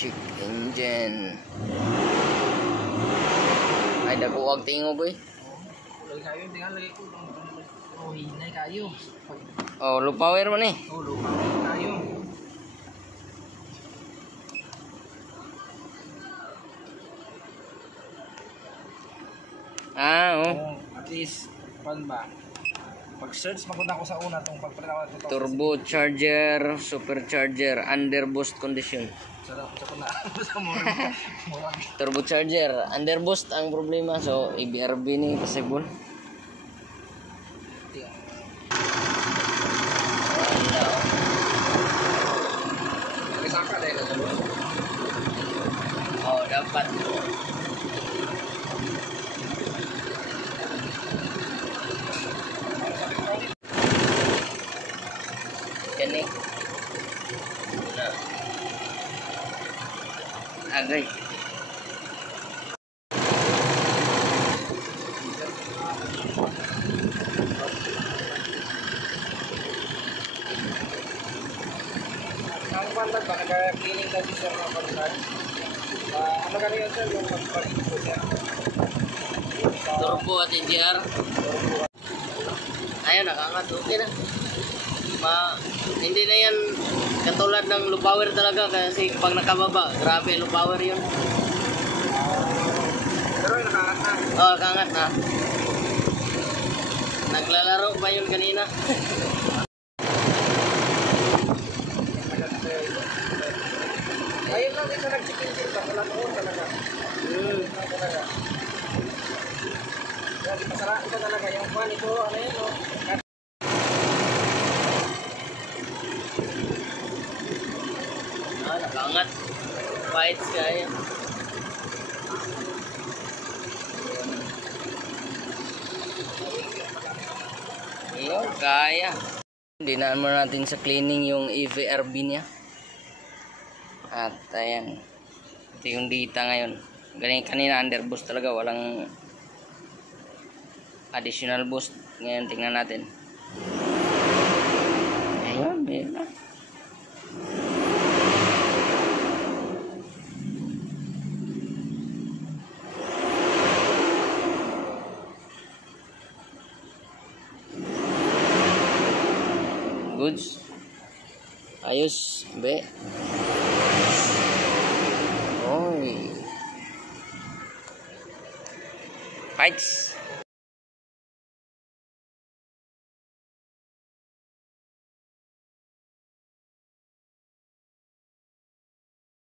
check engine. Ay daguwag tingo boy. Lagi kayo tinggal lagi ko hinay kayo. Oh, low power man eh. Oh, low power kayo. At least pan ba? Pag-search maganda ko sa una tong pagpalit ako turbocharger, supercharger, under boost condition. Sa na sa mura. Turbocharger, under boost ang problema, so ABRB ni possible. Saka dahil sa loob. Oh, dapat. Kani. Agay. Ang pandag ba nag-cleaning na si sir ng pandag? Ano ganyan sir yung pagpalit ko siya? Turbo at NGR. Ayun, nakangat. Okay na. Hindi na yan katulad ng low power talaga kasi pag nakababa, grabe low power yun. Pero yung nakangat na. Oo, nakangat na. Naglalaro pa yun kanina. Ayun lang din sa nag-chicken ba? Wala ko talaga. Talaga. Lagi masarap ito talaga. Yung pan ito, ano yun o? Nakangat. Fights kaya. Iyo, kaya. Dinaan muna natin sa cleaning yung AVRB niya. At ayan. Ito yung data ngayon. Ganyan kanina under boost talaga. Walang additional boost. Ngayon tingnan natin. Ayun, ayun na. Goods. Ayos, be. Oy. Fights.